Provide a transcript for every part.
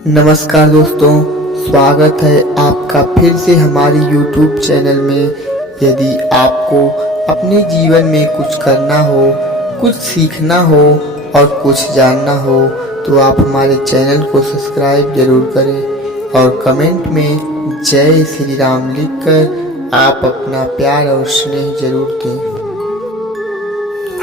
नमस्कार दोस्तों, स्वागत है आपका फिर से हमारी YouTube चैनल में। यदि आपको अपने जीवन में कुछ करना हो, कुछ सीखना हो और कुछ जानना हो तो आप हमारे चैनल को सब्सक्राइब जरूर करें और कमेंट में जय श्री राम लिखकर आप अपना प्यार और स्नेह जरूर दें।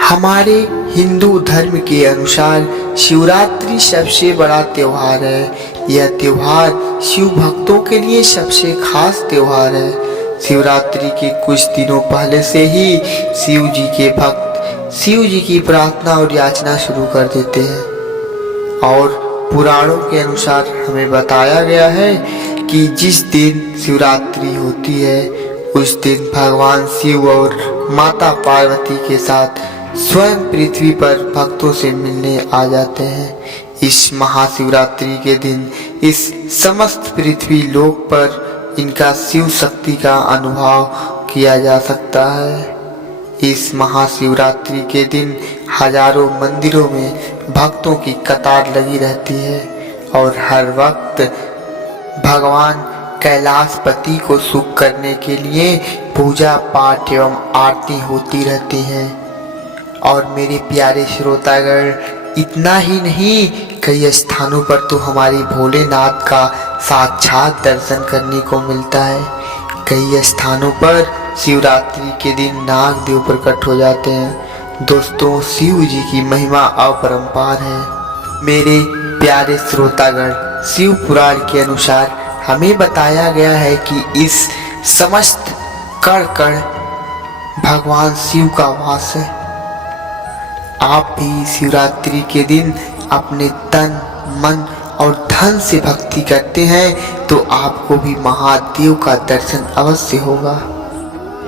हमारे हिंदू धर्म के अनुसार शिवरात्रि सबसे बड़ा त्योहार है। यह त्योहार शिव भक्तों के लिए सबसे खास त्योहार है। शिवरात्रि के कुछ दिनों पहले से ही शिव जी के भक्त शिव जी की प्रार्थना और याचना शुरू कर देते हैं और पुराणों के अनुसार हमें बताया गया है कि जिस दिन शिवरात्रि होती है उस दिन भगवान शिव और माता पार्वती के साथ स्वयं पृथ्वी पर भक्तों से मिलने आ जाते हैं। इस महाशिवरात्रि के दिन इस समस्त पृथ्वी लोक पर इनका शिव शक्ति का अनुभव किया जा सकता है। इस महाशिवरात्रि के दिन हजारों मंदिरों में भक्तों की कतार लगी रहती है और हर वक्त भगवान कैलाशपति को सुख करने के लिए पूजा पाठ एवं आरती होती रहती है। और मेरे प्यारे श्रोतागण, इतना ही नहीं, कई स्थानों पर तो हमारी भोलेनाथ का साक्षात दर्शन करने को मिलता है। कई स्थानों पर शिवरात्रि के दिन नाग देव प्रकट हो जाते हैं। दोस्तों, शिव जी की महिमा अपरंपार है। मेरे प्यारे श्रोतागण, शिव पुराण के अनुसार हमें बताया गया है कि इस समस्त कण कण भगवान शिव का वास है। आप भी शिवरात्रि के दिन अपने तन, मन और धन से भक्ति करते हैं तो आपको भी महादेव का दर्शन अवश्य होगा।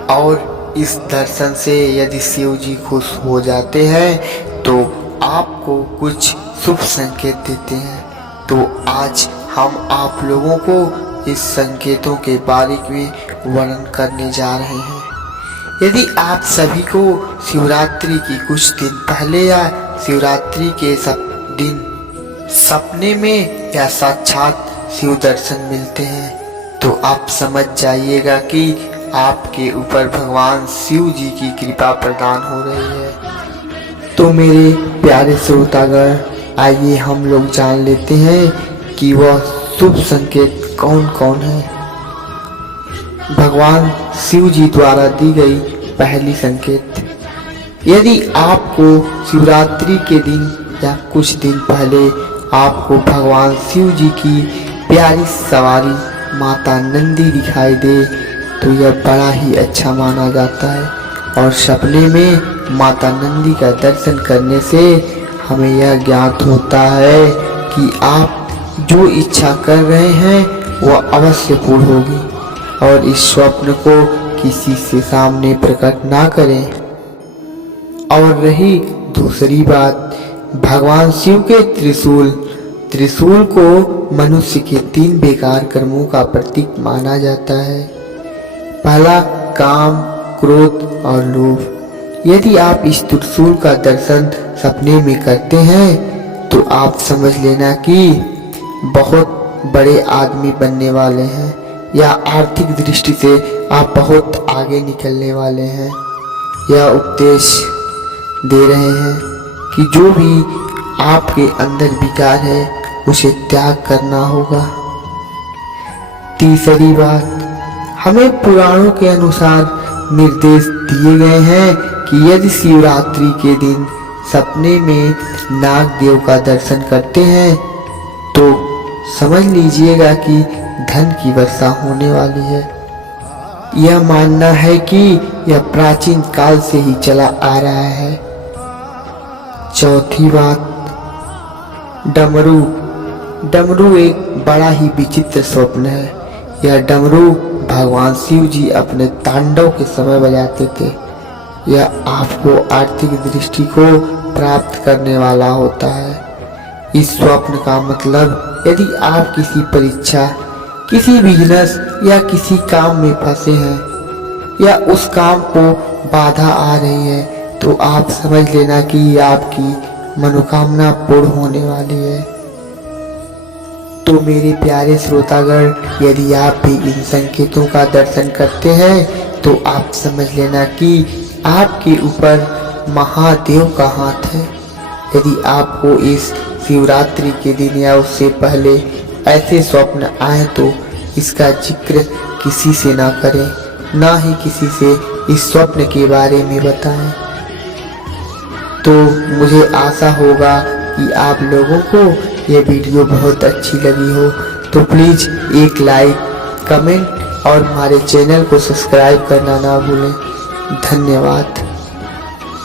और इस दर्शन से यदि शिव जी खुश हो जाते हैं तो आपको कुछ शुभ संकेत देते हैं। तो आज हम आप लोगों को इस संकेतों के बारे में वर्णन करने जा रहे हैं। यदि आप सभी को शिवरात्रि की कुछ दिन पहले या शिवरात्रि के दिन सपने में या साक्षात शिव दर्शन मिलते हैं तो आप समझ जाइएगा कि आपके ऊपर भगवान शिव जी की कृपा प्रदान हो रही है। तो मेरे प्यारे श्रोतागण, आइए हम लोग जान लेते हैं कि वह शुभ संकेत कौन कौन है। भगवान शिव जी द्वारा दी गई पहली संकेत, यदि आपको शिवरात्रि के दिन या कुछ दिन पहले आपको भगवान शिव जी की प्यारी सवारी माता नंदी दिखाई दे तो यह बड़ा ही अच्छा माना जाता है। और सपने में माता नंदी का दर्शन करने से हमें यह ज्ञात होता है कि आप जो इच्छा कर रहे हैं वह अवश्य पूर्ण होगी। और इस स्वप्न को किसी से सामने प्रकट ना करें। और रही दूसरी बात, भगवान शिव के त्रिशूल को मनुष्य के 3 बेकार कर्मों का प्रतीक माना जाता है। पहला, काम, क्रोध और लोभ। यदि आप इस त्रिशूल का दर्शन सपने में करते हैं तो आप समझ लेना कि बहुत बड़े आदमी बनने वाले हैं या आर्थिक दृष्टि से आप बहुत आगे निकलने वाले हैं। यह उपदेश दे रहे हैं कि जो भी आपके अंदर विकार है उसे त्याग करना होगा। तीसरी बात, हमें पुराणों के अनुसार निर्देश दिए गए हैं कि यदि शिवरात्रि के दिन सपने में नाग देव का दर्शन करते हैं तो समझ लीजिएगा कि धन की वर्षा होने वाली है। यह मानना है कि यह प्राचीन काल से ही चला आ रहा है। चौथी बात, डमरू एक बड़ा ही विचित्र स्वप्न है। यह डमरू भगवान शिव जी अपने तांडव के समय बजाते थे। यह आपको आर्थिक दृष्टि को प्राप्त करने वाला होता है। इस स्वप्न का मतलब, यदि आप किसी परीक्षा, किसी बिजनेस या किसी काम में फंसे हैं या उस काम को बाधा आ रही है तो आप समझ लेना कि आपकी मनोकामना पूर्ण होने वाली है। तो मेरे प्यारे श्रोतागण, यदि आप भी इन संकेतों का दर्शन करते हैं तो आप समझ लेना कि आपके ऊपर महादेव का हाथ है। यदि आपको इस शिवरात्रि के दिन या उससे पहले ऐसे स्वप्न आए तो इसका जिक्र किसी से ना करें, ना ही किसी से इस स्वप्न के बारे में बताएं। तो मुझे आशा होगा कि आप लोगों को ये वीडियो बहुत अच्छी लगी हो, तो प्लीज़ एक लाइक, कमेंट और हमारे चैनल को सब्सक्राइब करना ना भूलें। धन्यवाद।